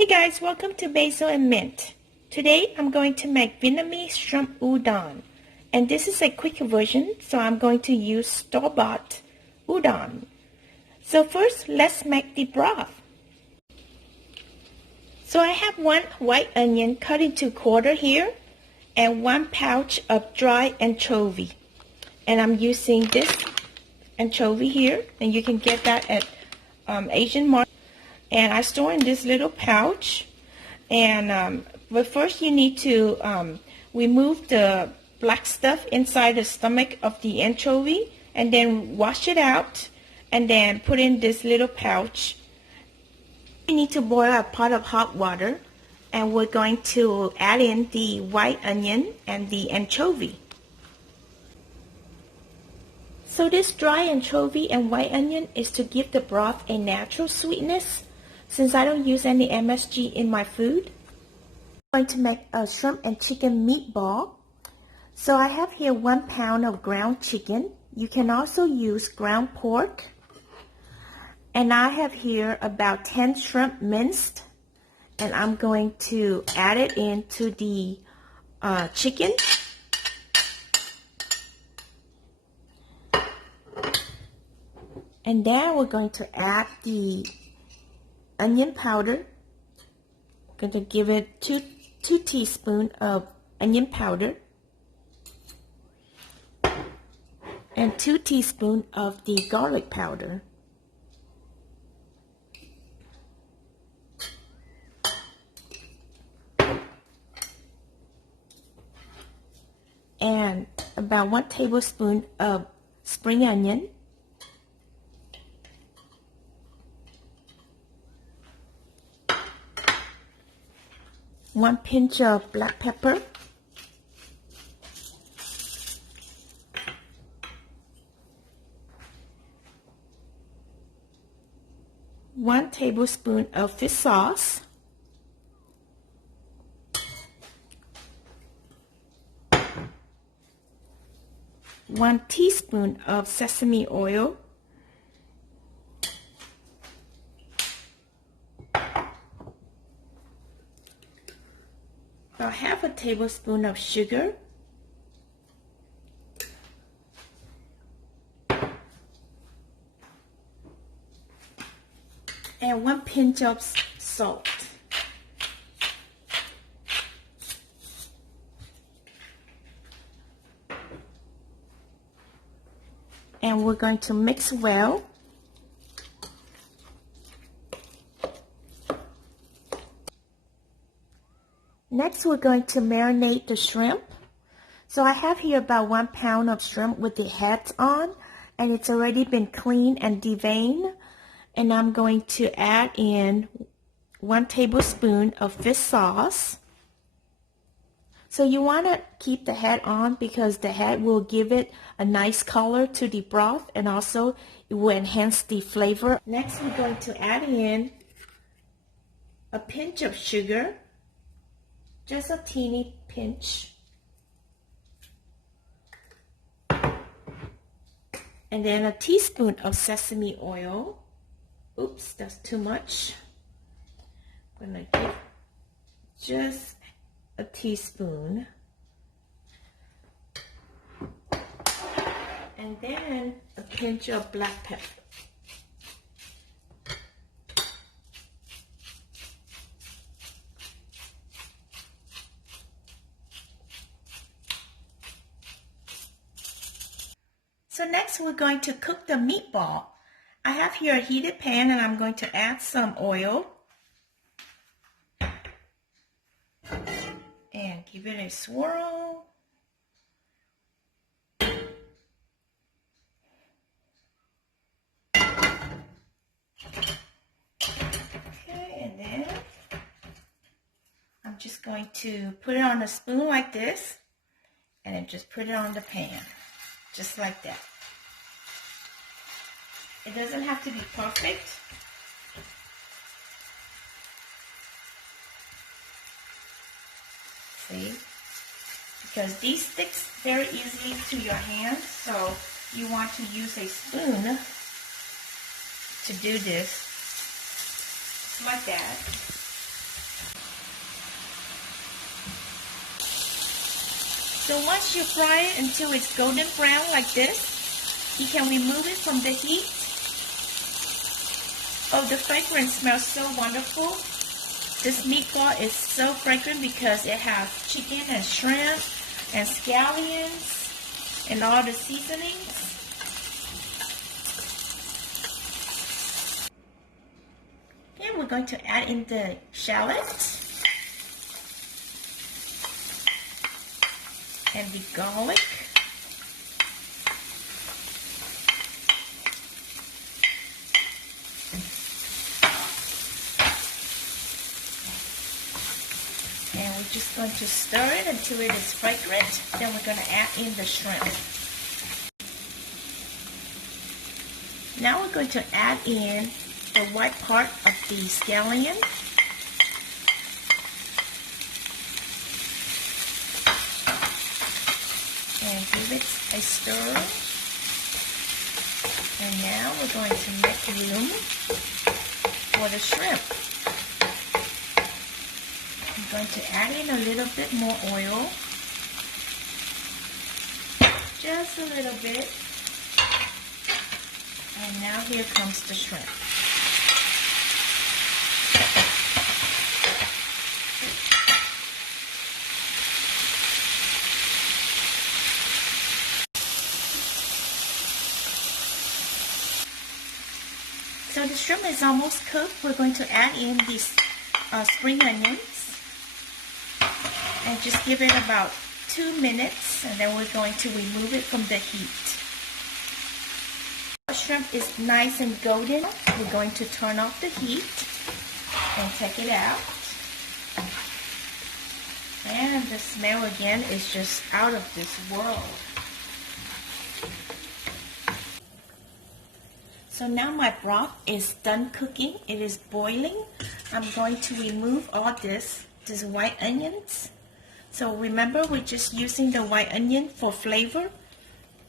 Hey guys, welcome to Basil and Mint. Today I'm going to make Vietnamese shrimp udon. And this is a quick version, so I'm going to use store-bought udon. So first, let's make the broth. So I have one white onion cut into quarter here and one pouch of dry anchovy. And I'm using this anchovy here, and you can get that at Asian market. And I store in this little pouch. And but first you need to remove the black stuff inside the stomach of the anchovy, and then wash it out, and then put in this little pouch. You need to boil a pot of hot water, and we're going to add in the white onion and the anchovy. So this dry anchovy and white onion is to give the broth a natural sweetness, since I don't use any MSG in my food. I'm going to make a shrimp and chicken meatball. So I have here 1 pound of ground chicken. You can also use ground pork. And I have here about 10 shrimp minced. And I'm going to add it into the chicken. And then we're going to add the onion powder. I'm going to give it 2 teaspoons of onion powder and 2 teaspoons of the garlic powder. And about 1 tablespoon of spring onion. 1 pinch of black pepper. 1 tablespoon of fish sauce. 1 teaspoon of sesame oil. About half a tablespoon of sugar. And 1 pinch of salt. And we're going to mix well. Next, we're going to marinate the shrimp. So I have here about 1 pound of shrimp with the heads on, and it's already been cleaned and deveined. And I'm going to add in 1 tablespoon of fish sauce. So you want to keep the head on because the head will give it a nice color to the broth, and also it will enhance the flavor. Next, we're going to add in a pinch of sugar. Just a teeny pinch. And then a teaspoon of sesame oil. Oops, that's too much. I'm going to give just a teaspoon. And then a pinch of black pepper. So next we're going to cook the meatball. I have here a heated pan, and I'm going to add some oil. And give it a swirl. Okay, and then I'm just going to put it on a spoon like this, and then just put it on the pan. Just like that. It doesn't have to be perfect. See? Because these sticks very easily to your hands, so you want to use a spoon to do this. Just like that. So once you fry it until it's golden brown like this, you can remove it from the heat. Oh, the fragrance smells so wonderful. This meatball is so fragrant because it has chicken and shrimp and scallions and all the seasonings. And we're going to add in the shallot and the garlic. And we're just going to stir it until it is fragrant. Then we're going to add in the shrimp. Now we're going to add in the white part of the scallion. And give it a stir. And now we're going to make room for the shrimp. I'm going to add in a little bit more oil. Just a little bit. And now here comes the shrimp. So the shrimp is almost cooked. We're going to add in these spring onions and just give it about 2 minutes, and then we're going to remove it from the heat. Our shrimp is nice and golden. We're going to turn off the heat and take it out. And the smell again is just out of this world. So now my broth is done cooking. It is boiling. I'm going to remove all this white onions. So remember, we're just using the white onion for flavor,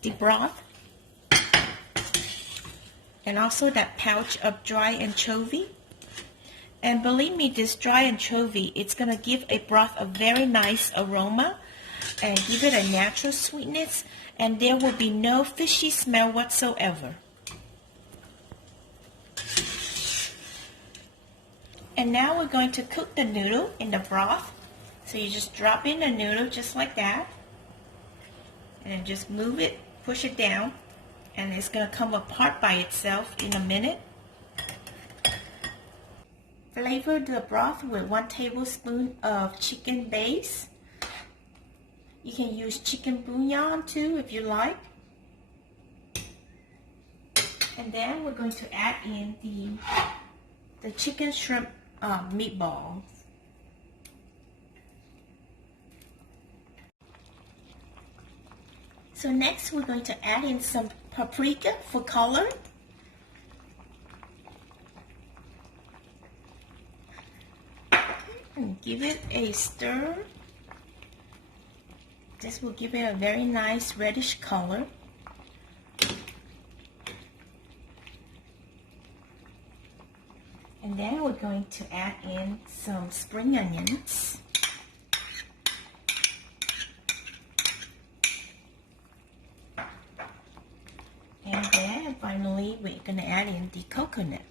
the broth, and also that pouch of dry anchovy. And believe me, this dry anchovy, it's going to give a broth a very nice aroma and give it a natural sweetness, and there will be no fishy smell whatsoever. And now we're going to cook the noodle in the broth. So you just drop in the noodle just like that. And then just move it, push it down. And it's going to come apart by itself in a minute. Flavor the broth with 1 tablespoon of chicken base. You can use chicken bouillon too if you like. And then we're going to add in the chicken shrimp meatballs. So next we're going to add in some paprika for color. And give it a stir. This will give it a very nice reddish color. And then we're going to add in some spring onions. And then finally we're going to add in the coconut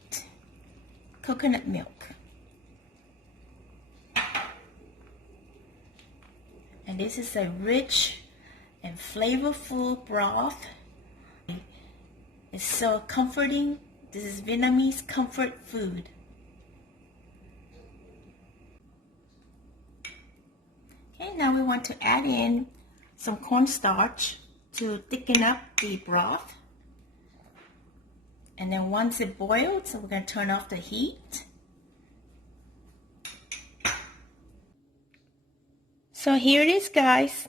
milk. And this is a rich and flavorful broth. It's so comforting. This is Vietnamese comfort food. Okay, now we want to add in some cornstarch to thicken up the broth. And then once it boils, so we're going to turn off the heat. So here it is, guys.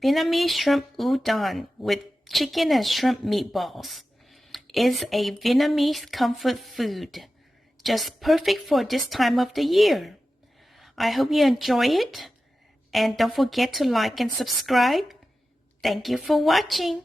Vietnamese shrimp udon with chicken and shrimp meatballs. Is a Vietnamese comfort food. Just perfect for this time of the year. I hope you enjoy it. And don't forget to like and subscribe. Thank you for watching.